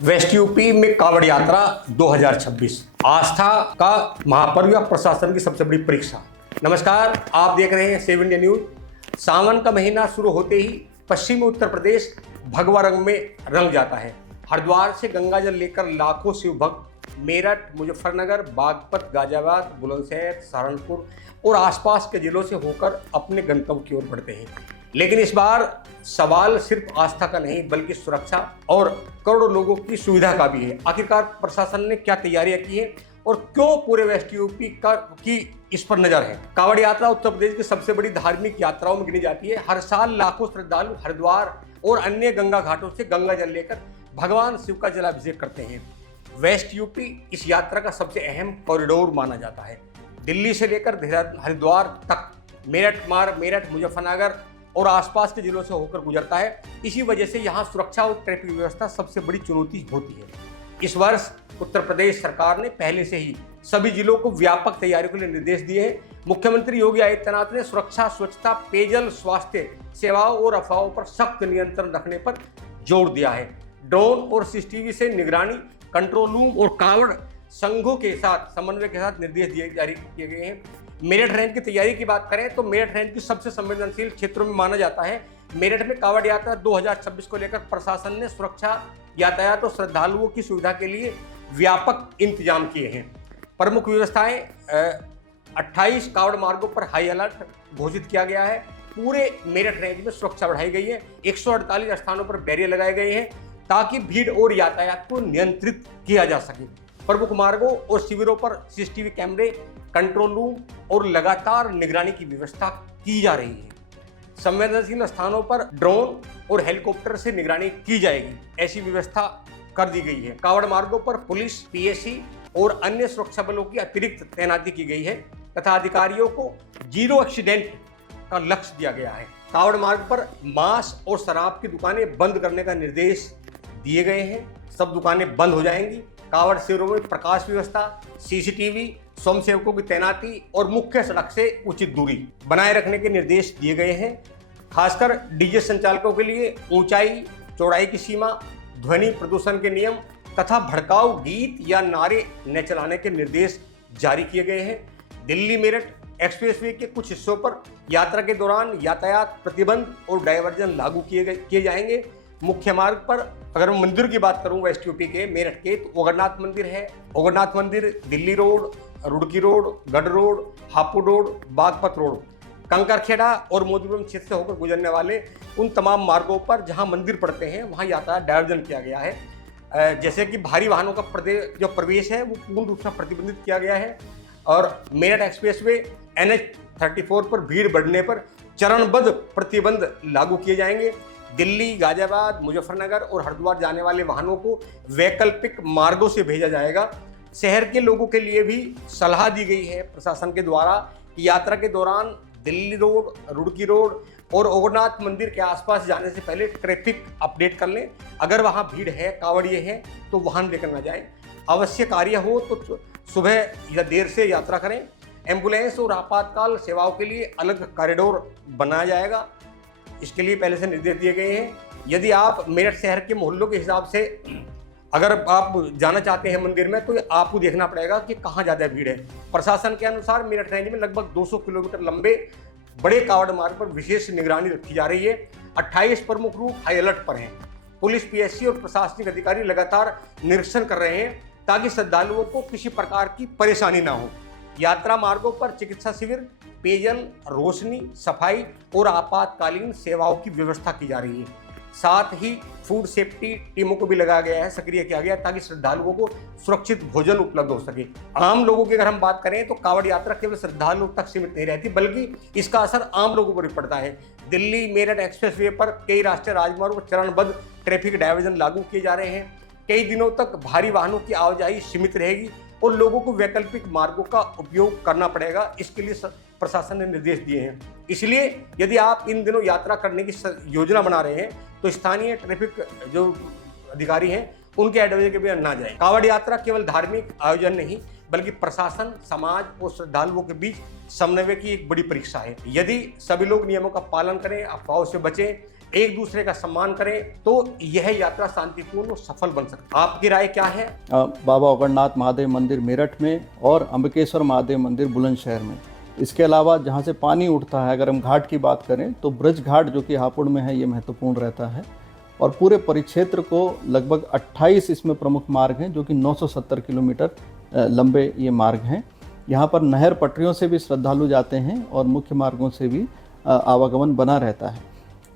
West UP में कांवड़ यात्रा 2026 आस्था का महापर्व या प्रशासन की सबसे बड़ी परीक्षा। नमस्कार, आप देख रहे हैं 7 इंडिया न्यूज। सावन का महीना शुरू होते ही पश्चिमी उत्तर प्रदेश भगवा रंग में रंग जाता है। हरिद्वार से गंगा जल लेकर लाखों शिव भक्त मेरठ, मुजफ्फरनगर, बागपत, गाजियाबाद, बुलंदशहर, सहारनपुर और आसपास के जिलों से होकर अपने गंतव्य की ओर बढ़ते हैं। लेकिन इस बार सवाल सिर्फ आस्था का नहीं बल्कि सुरक्षा और करोड़ों लोगों की सुविधा का भी है। आखिरकार प्रशासन ने क्या तैयारियां की है और क्यों पूरे वेस्ट यूपी की इस पर नजर है। कांवड़ यात्रा उत्तर प्रदेश की सबसे बड़ी धार्मिक यात्राओं में गिनी जाती है। हर साल लाखों श्रद्धालु हरिद्वार और अन्य गंगा घाटों से गंगा जल लेकर भगवान शिव का जलाभिषेक करते हैं। वेस्ट यूपी इस यात्रा का सबसे अहम कॉरिडोर माना जाता है। दिल्ली से लेकर हरिद्वार तक मेरठ, मुजफ्फरनगर और आसपास के जिलों से होकर गुजरता है। इसी वजह से यहाँ सुरक्षा और ट्रैफिक व्यवस्था सबसे बड़ी चुनौती होती है। इस वर्ष उत्तर प्रदेश सरकार ने पहले से ही सभी जिलों को व्यापक तैयारियों के लिए निर्देश दिए हैं। मुख्यमंत्री योगी आदित्यनाथ ने सुरक्षा, स्वच्छता, पेयजल, स्वास्थ्य सेवाओं और अफवाहों पर सख्त नियंत्रण रखने पर जोर दिया है। ड्रोन और सीसीटीवी से निगरानी, कंट्रोल रूम और कांवड़ संघों के साथ समन्वय के साथ निर्देश जारी किए गए हैं। मेरठ रेंज की तैयारी की बात करें तो मेरठ रेंज की सबसे संवेदनशील क्षेत्रों में माना जाता है। मेरठ में कांवड़ यात्रा 2026 को लेकर प्रशासन ने सुरक्षा, यातायात और श्रद्धालुओं की सुविधा के लिए व्यापक इंतजाम किए हैं। प्रमुख व्यवस्थाएं 28 कांवड़ मार्गों पर हाई अलर्ट घोषित किया गया है। पूरे मेरठ रेंज में सुरक्षा बढ़ाई गई है। 148 स्थानों पर बैरियर लगाए गए हैं ताकि भीड़ और यातायात को नियंत्रित किया जा सके। प्रमुख मार्गों और शिविरों पर सीसीटीवी कैमरे, कंट्रोल रूम और लगातार निगरानी की व्यवस्था की जा रही है। संवेदनशील स्थानों पर ड्रोन और हेलीकॉप्टर से निगरानी की जाएगी, ऐसी व्यवस्था कर दी गई है। कांवड़ मार्गों पर पुलिस, पीएसी और अन्य सुरक्षा बलों की अतिरिक्त तैनाती की गई है तथा अधिकारियों को जीरो एक्सीडेंट का लक्ष्य दिया गया है। कांवड़ मार्ग पर मांस और शराब की दुकानें बंद करने का निर्देश दिए गए हैं। सब दुकानें बंद हो जाएंगी। कांवड़ शिविरों में प्रकाश व्यवस्था, सीसीटीवी, स्वयंसेवकों की तैनाती और मुख्य सड़क से उचित दूरी बनाए रखने के निर्देश दिए गए हैं। खासकर डीजे संचालकों के लिए ऊंचाई, चौड़ाई की सीमा, ध्वनि प्रदूषण के नियम तथा भड़काऊ गीत या नारे न चलाने के निर्देश जारी किए गए हैं। दिल्ली मेरठ एक्सप्रेसवे के कुछ हिस्सों पर यात्रा के दौरान यातायात प्रतिबंध और डायवर्जन लागू किए जाएंगे। मुख्य मार्ग पर अगर मैं मंदिर की बात करूं वेस्ट यूपी के मेरठ के, तो ओगरनाथ मंदिर है। ओगरनाथ मंदिर Delhi road, Roorkee road, Garh road, Hapur road, Baghpat road, Kankarkhera और मोतीपुरम क्षेत्र से होकर गुजरने वाले उन तमाम मार्गों पर जहां मंदिर पड़ते हैं वहां यातायात डायवर्जन किया गया है। जैसे कि भारी वाहनों का जो प्रवेश है वो पूर्ण रूप से प्रतिबंधित किया गया है। और मेरठ एक्सप्रेसवे NH-34 पर भीड़ बढ़ने पर चरणबद्ध प्रतिबंध लागू किए जाएंगे। दिल्ली, गाजियाबाद, मुजफ्फरनगर और हरिद्वार जाने वाले वाहनों को वैकल्पिक मार्गों से भेजा जाएगा। शहर के लोगों के लिए भी सलाह दी गई है प्रशासन के द्वारा कि यात्रा के दौरान दिल्ली रोड, रुड़की रोड और ओगरनाथ मंदिर के आसपास जाने से पहले ट्रैफिक अपडेट कर लें। अगर वहां भीड़ है, कांवड़िए हैं, तो वाहन लेकर न जाएं। आवश्यक कार्य हो तो सुबह या देर से यात्रा करें। एम्बुलेंस और आपातकाल सेवाओं के लिए अलग कॉरिडोर बनाया जाएगा, इसके लिए पहले से निर्देश दिए गए हैं। यदि आप मेरठ शहर के मोहल्लों के हिसाब से अगर आप जाना चाहते हैं मंदिर में, तो आपको देखना पड़ेगा कि कहाँ ज़्यादा भीड़ है। प्रशासन के अनुसार मेरठ रेंज में लगभग 200 किलोमीटर लंबे बड़े कांवड़ मार्ग पर विशेष निगरानी रखी जा रही है। 28 प्रमुख रूट हाई अलर्ट पर हैं। पुलिस, पीएससी और प्रशासनिक अधिकारी लगातार निरीक्षण कर रहे हैं ताकि श्रद्धालुओं को किसी प्रकार की परेशानी ना हो। यात्रा मार्गों पर चिकित्सा शिविर, पेयजल, रोशनी, सफाई और आपातकालीन सेवाओं की व्यवस्था की जा रही है। साथ ही फूड सेफ्टी टीमों को भी लगाया गया है, सक्रिय किया गया ताकि श्रद्धालुओं को सुरक्षित भोजन उपलब्ध हो सके। आम लोगों की अगर हम बात करें तो कांवड़ यात्रा केवल श्रद्धालुओं तक सीमित नहीं रहती बल्कि इसका असर आम लोगों पर भी पड़ता है। दिल्ली मेरठ एक्सप्रेसवे पर कई राष्ट्रीय राजमार्गों पर चरणबद्ध ट्रैफिक डायवर्जन लागू किए जा रहे हैं। कई दिनों तक भारी वाहनों की आवाजाही सीमित रहेगी और लोगों को वैकल्पिक मार्गों का उपयोग करना पड़ेगा। इसके लिए प्रशासन ने निर्देश दिए हैं। इसलिए यदि आप इन दिनों यात्रा करने की योजना बना रहे हैं तो स्थानीय ट्रैफिक जो अधिकारी हैं उनके एडवाइजरी के भी ना जाएं। कांवड़ यात्रा केवल धार्मिक आयोजन नहीं बल्कि प्रशासन, समाज और श्रद्धालुओं के बीच समन्वय की एक बड़ी परीक्षा है। यदि सभी लोग नियमों का पालन करें, अफवाहों से बचें, एक दूसरे का सम्मान करें तो यह यात्रा शांतिपूर्ण और सफल बन सकती है। आपकी राय क्या है? बाबा अगरनाथ महादेव मंदिर मेरठ में और अंबिकेश्वर महादेव मंदिर बुलंदशहर में। इसके अलावा जहाँ से पानी उठता है, अगर हम घाट की बात करें तो ब्रज घाट जो कि हापुड़ में है, ये महत्वपूर्ण रहता है। और पूरे परिक्षेत्र को लगभग 28 इसमें प्रमुख मार्ग हैं जो कि 970 किलोमीटर लंबे ये मार्ग हैं। यहाँ पर नहर पटरियों से भी श्रद्धालु जाते हैं और मुख्य मार्गों से भी आवागमन बना रहता है।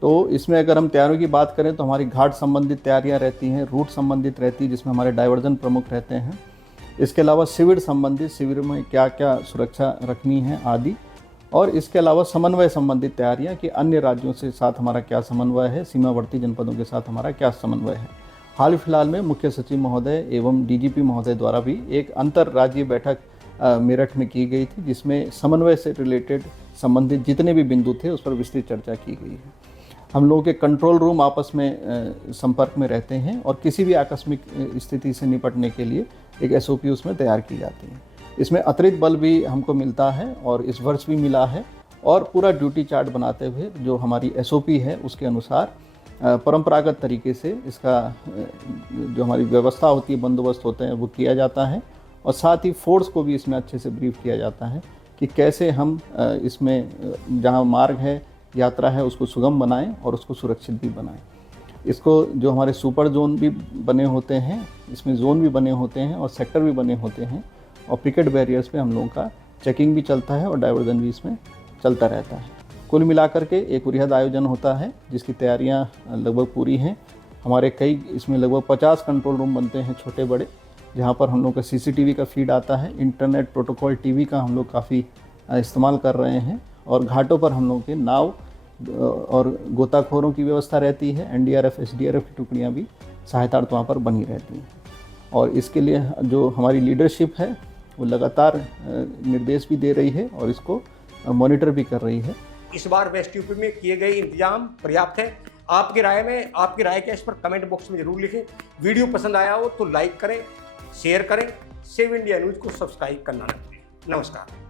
तो इसमें अगर हम तैयारियों की बात करें तो हमारी घाट संबंधित तैयारियां रहती हैं, रूट संबंधित रहती है जिसमें हमारे डाइवर्जन प्रमुख रहते हैं। इसके अलावा शिविर संबंधित, शिविर में क्या क्या सुरक्षा रखनी है आदि। और इसके अलावा समन्वय संबंधित तैयारियां कि अन्य राज्यों से साथ हमारा क्या समन्वय है, सीमावर्ती जनपदों के साथ हमारा क्या समन्वय है। हाल फिलहाल में मुख्य सचिव महोदय एवं डीजीपी महोदय द्वारा भी एक अंतर्राज्यीय बैठक मेरठ में की गई थी जिसमें समन्वय से रिलेटेड संबंधित जितने भी बिंदु थे उस पर विस्तृत चर्चा की गई है। हम लोगों के कंट्रोल रूम आपस में संपर्क में रहते हैं और किसी भी आकस्मिक स्थिति से निपटने के लिए एक SOP उसमें तैयार की जाती है। इसमें अतिरिक्त बल भी हमको मिलता है और इस वर्ष भी मिला है। और पूरा ड्यूटी चार्ट बनाते हुए जो हमारी SOP है उसके अनुसार परंपरागत तरीके से इसका जो हमारी व्यवस्था होती है, बंदोबस्त होते हैं, वो किया जाता है। और साथ ही फोर्स को भी इसमें अच्छे से ब्रीफ किया जाता है कि कैसे हम इसमें जहाँ मार्ग है, यात्रा है, उसको सुगम बनाएं और उसको सुरक्षित भी बनाएं। इसको जो हमारे सुपर जोन भी बने होते हैं, इसमें जोन भी बने होते हैं और सेक्टर भी बने होते हैं। और पिकेट बैरियर्स पे हम लोगों का चेकिंग भी चलता है और डाइवर्जन भी इसमें चलता रहता है। कुल मिलाकर के एक वृहद आयोजन होता है जिसकी तैयारियां लगभग पूरी हैं। हमारे कई इसमें लगभग 50 कंट्रोल रूम बनते हैं, छोटे बड़े, जहाँ पर हम लोग का CCTV का फीड आता है। इंटरनेट प्रोटोकॉल TV का हम लोग काफ़ी इस्तेमाल कर रहे हैं। और घाटों पर हम लोगों के नाव और गोताखोरों की व्यवस्था रहती है। NDRF SDRF की टुकड़ियाँ भी सहायतार्थ वहाँ पर बनी रहती हैं। और इसके लिए जो हमारी लीडरशिप है वो लगातार निर्देश भी दे रही है और इसको मॉनिटर भी कर रही है। इस बार वेस्ट यूपी में किए गए इंतजाम पर्याप्त है? आपकी राय क्या इस पर कमेंट बॉक्स में जरूर लिखें। वीडियो पसंद आया हो तो लाइक करें, शेयर करें, 7 इंडिया न्यूज़ को सब्सक्राइब करना न भूलें। नमस्कार।